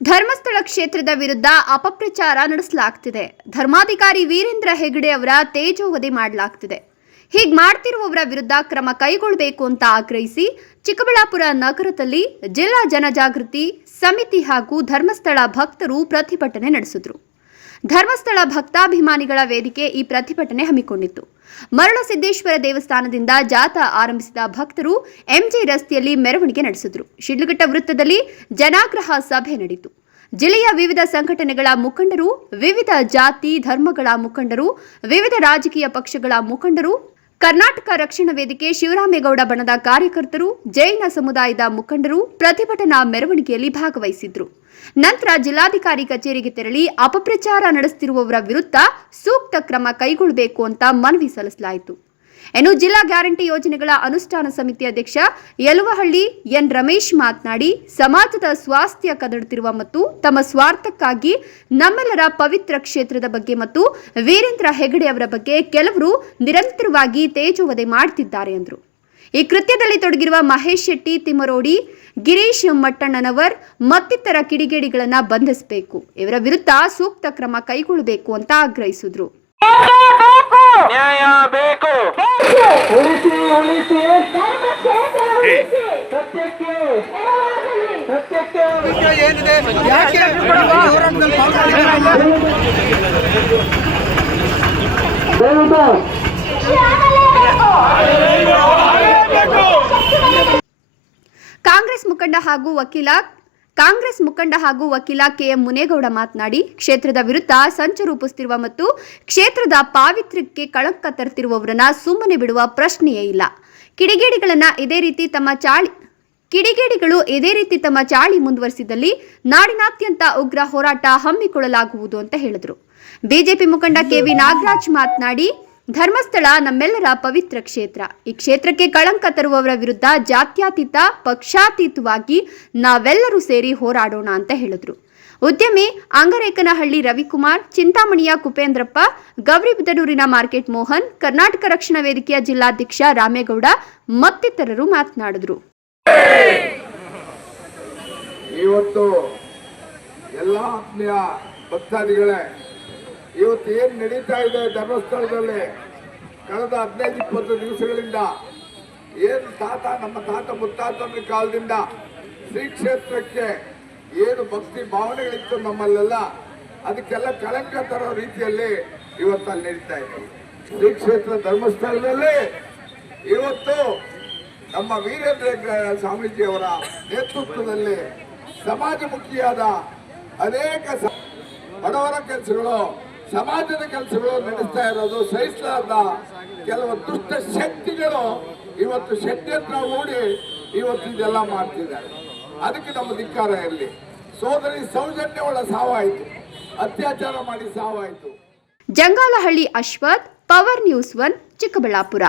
ಧರ್ಮಸ್ಥಳ ಕ್ಷೇತ್ರದ ವಿರುದ್ಧ ಅಪಪ್ರಚಾರ ನಡೆಸಲಾಗ್ತಿದೆ. ಧರ್ಮಾಧಿಕಾರಿ ವೀರೇಂದ್ರ ಹೆಗಡೆ ಅವರ ತೇಜೋವಧಿ ಮಾಡಲಾಗ್ತಿದೆ. ಹೀಗೆ ಮಾಡ್ತಿರುವವರ ವಿರುದ್ಧ ಕ್ರಮ ಕೈಗೊಳ್ಳಬೇಕು ಅಂತ ಆಗ್ರಹಿಸಿ ಚಿಕ್ಕಬಳ್ಳಾಪುರ ನಗರದಲ್ಲಿ ಜಿಲ್ಲಾ ಜನಜಾಗೃತಿ ಸಮಿತಿ ಹಾಗೂ ಧರ್ಮಸ್ಥಳ ಭಕ್ತರು ಪ್ರತಿಭಟನೆ ನಡೆಸಿದ್ರು. ಧರ್ಮಸ್ಥಳ ಭಕ್ತಾಭಿಮಾನಿಗಳ ವೇದಿಕೆ ಈ ಪ್ರತಿಭಟನೆ ಹಮ್ಮಿಕೊಂಡಿತ್ತು. ಮರಳಸಿದ್ದೇಶ್ವರ ದೇವಸ್ಥಾನದಿಂದ ಜಾಥಾ ಆರಂಭಿಸಿದ ಭಕ್ತರು ಎಂಜಿ ರಸ್ತೆಯಲ್ಲಿ ಮೆರವಣಿಗೆ ನಡೆಸಿದರು. ಶಿಡ್ಲಘಟ್ಟ ವೃತ್ತದಲ್ಲಿ ಜನಾಗ್ರಹ ಸಭೆ ನಡೆಯಿತು. ಜಿಲ್ಲೆಯ ವಿವಿಧ ಸಂಘಟನೆಗಳ ಮುಖಂಡರು, ವಿವಿಧ ಜಾತಿ, ಧರ್ಮಗಳ ಮುಖಂಡರು, ವಿವಿಧ ರಾಜಕೀಯ ಪಕ್ಷಗಳ ಮುಖಂಡರು, ಕರ್ನಾಟಕ ರಕ್ಷಣಾ ವೇದಿಕೆ ಶಿವರಾಮೇಗೌಡ ಬಣದ ಕಾರ್ಯಕರ್ತರು, ಜೈನ ಸಮುದಾಯದ ಮುಖಂಡರು ಪ್ರತಿಭಟನಾ ಮೆರವಣಿಗೆಯಲ್ಲಿ ಭಾಗವಹಿಸಿದ್ರು. ನಂತರ ಜಿಲ್ಲಾಧಿಕಾರಿ ಕಚೇರಿಗೆ ತೆರಳಿ ಅಪಪ್ರಚಾರ ನಡೆಸುತ್ತಿರುವವರ ವಿರುದ್ಧ ಸೂಕ್ತ ಕ್ರಮ ಕೈಗೊಳ್ಳಬೇಕು ಅಂತ ಮನವಿ ಸಲ್ಲಿಸಲಾಯಿತು. ಇನ್ನು ಜಿಲ್ಲಾ ಗ್ಯಾರಂಟಿ ಯೋಜನೆಗಳ ಅನುಷ್ಠಾನ ಸಮಿತಿ ಅಧ್ಯಕ್ಷ ಯಲುವಹಳ್ಳಿ ಎನ್ ರಮೇಶ್ ಮಾತನಾಡಿ, ಸಮಾಜದ ಸ್ವಾಸ್ಥ್ಯ ಕದಡುತ್ತಿರುವ ಮತ್ತು ತಮ್ಮ ಸ್ವಾರ್ಥಕ್ಕಾಗಿ ನಮ್ಮೆಲ್ಲರ ಪವಿತ್ರ ಕ್ಷೇತ್ರದ ಬಗ್ಗೆ ಮತ್ತು ವೀರೇಂದ್ರ ಹೆಗಡೆ ಅವರ ಬಗ್ಗೆ ಕೆಲವರು ನಿರಂತರವಾಗಿ ತೇಜೋವಧೆ ಮಾಡುತ್ತಿದ್ದಾರೆ ಎಂದರು ಈ ಕೃತ್ಯದಲ್ಲಿ ತೊಡಗಿರುವ ಮಹೇಶ್ ಶೆಟ್ಟಿ ತಿಮರೋಡಿ ಗಿರೀಶ್ ಮಟ್ಟಣ್ಣನವರ್ ಮತ್ತಿತರ ಕಿಡಿಗೇಡಿಗಳನ್ನ ಬಂಧಿಸಬೇಕು. ಇವರ ವಿರುದ್ಧ ಸೂಕ್ತ ಕ್ರಮ ಕೈಗೊಳ್ಳಬೇಕು ಅಂತ ಆಗ್ರಹಿಸಿದ್ರು. ನ್ಯಾಯ ಕಾಂಗ್ರೆಸ್ ಮುಖಂಡ ಹಾಗೂ ವಕೀಲ, ಕಾಂಗ್ರೆಸ್ ಮುಖಂಡ ಹಾಗೂ ವಕೀಲ ಕೆಎಂ ಮುನೇಗೌಡ ಮಾತನಾಡಿ, ಕ್ಷೇತ್ರದ ವಿರುದ್ಧ ಸಂಚು ರೂಪಿಸುತ್ತಿರುವ ಮತ್ತು ಕ್ಷೇತ್ರದ ಪಾವಿತ್ರ್ಯಕ್ಕೆ ಕಳಂಕ ತರುತ್ತಿರುವವರನ್ನ ಸುಮ್ಮನೆ ಬಿಡುವ ಪ್ರಶ್ನೆಯೇ ಇಲ್ಲ. ಕಿಡಿಗೇಡಿಗಳನ್ನ ಇದೇ ರೀತಿ ತಮ್ಮ ಚಾಳಿ, ಕಿಡಿಗೇಡಿಗಳು ಇದೇ ರೀತಿ ತಮ್ಮ ಚಾಳಿ ಮುಂದುವರಿಸಿದಲ್ಲಿ ನಾಡಿನಾದ್ಯಂತ ಉಗ್ರ ಹೋರಾಟ ಹಮ್ಮಿಕೊಳ್ಳಲಾಗುವುದು ಅಂತ ಹೇಳಿದರು. ಬಿಜೆಪಿ ಮುಖಂಡ ಕೆವಿ ನಾಗರಾಜ್ ಮಾತನಾಡಿ ಧರ್ಮಸ್ಥಳ ನಮ್ಮೆಲ್ಲರ ಪವಿತ್ರ ಕ್ಷೇತ್ರ. ಈ ಕ್ಷೇತ್ರಕ್ಕೆ ಕಳಂಕ ತರುವವರ ವಿರುದ್ಧ ಜಾತ್ಯತೀತ, ಪಕ್ಷಾತೀತವಾಗಿ ನಾವೆಲ್ಲರೂ ಸೇರಿ ಹೋರಾಡೋಣ ಅಂತ ಹೇಳಿದ್ರು. ಉದ್ಯಮಿ ಅಂಗರೇಕನಹಳ್ಳಿ ರವಿಕುಮಾರ್, ಚಿಂತಾಮಣಿಯ ಕುಪೇಂದ್ರಪ್ಪ ಗೌರಿಬಿದನೂರಿನ ಮಾರ್ಕೆಟ್ ಮೋಹನ್, ಕರ್ನಾಟಕ ರಕ್ಷಣಾ ವೇದಿಕೆಯ ಜಿಲ್ಲಾಧ್ಯಕ್ಷ ರಾಮೇಗೌಡ ಮತ್ತಿತರರು ಮಾತನಾಡಿದ್ರು. ಇವತ್ತು ಎಲ್ಲ ಆತ್ಮೀಯ ಭಕ್ತಾದಿಗಳೇ ಇವತ್ತು ಏನು ನಡೀತಾ ಇದೆ ಧರ್ಮಸ್ಥಳದಲ್ಲಿ? ಕಳೆದ ಹದಿನೈದು, ಇಪ್ಪತ್ತು ದಿವಸಗಳಿಂದ ಏನು ತಾತ, ನಮ್ಮ ತಾತ ಮುತ್ತಾತನ ಕಾಲದಿಂದ ಶ್ರೀ ಕ್ಷೇತ್ರಕ್ಕೆ ಏನು ಭಕ್ತಿ ಭಾವನೆಗಳಿತ್ತು ನಮ್ಮಲ್ಲೆಲ್ಲ, ಅದಕ್ಕೆಲ್ಲ ಕಳಂಕ ತರೋ ರೀತಿಯಲ್ಲಿ ಇವತ್ತು ಅಲ್ಲಿ ನಡೀತಾ ಇದೆ. ಶ್ರೀ ಕ್ಷೇತ್ರ ಧರ್ಮಸ್ಥಳದಲ್ಲಿ ಇವತ್ತು ನಮ್ಮ ವೀರೇಂದ್ರ ಸ್ವಾಮೀಜಿಯವರ ನೇತೃತ್ವದಲ್ಲಿ ಸಮಾಜಮುಖಿಯಾದ ಅನೇಕ ಬಡವರ ಕೆಲಸಗಳು ಸಮಾಜದ ಕೆಲಸಗಳು ನಡೆಸ್ತಾ ಇರೋದು ಸಹಿಸಲಾರ್ದ ಕೆಲವು ದುಷ್ಟ ಶಕ್ತಿಗಳು ಇವತ್ತು ಷಡ್ಯಂತ್ರ ಹೂಡಿ ಇವತ್ತು ಇದೆಲ್ಲ ಮಾಡ್ತಿದ್ದಾರೆ. ಅದಕ್ಕೆ ನಮ್ಮ ಧಿಕ್ಕಾರ ಇರಲಿ. ಸೋದರಿ ಸೌಜನ್ಯವಳ ಸಾವಾಯಿತು. ಅತ್ಯಾಚಾರ ಮಾಡಿ ಸಾವಾಯಿತು. Jangalahalli Ashwath, power news one, Chikkaballapur.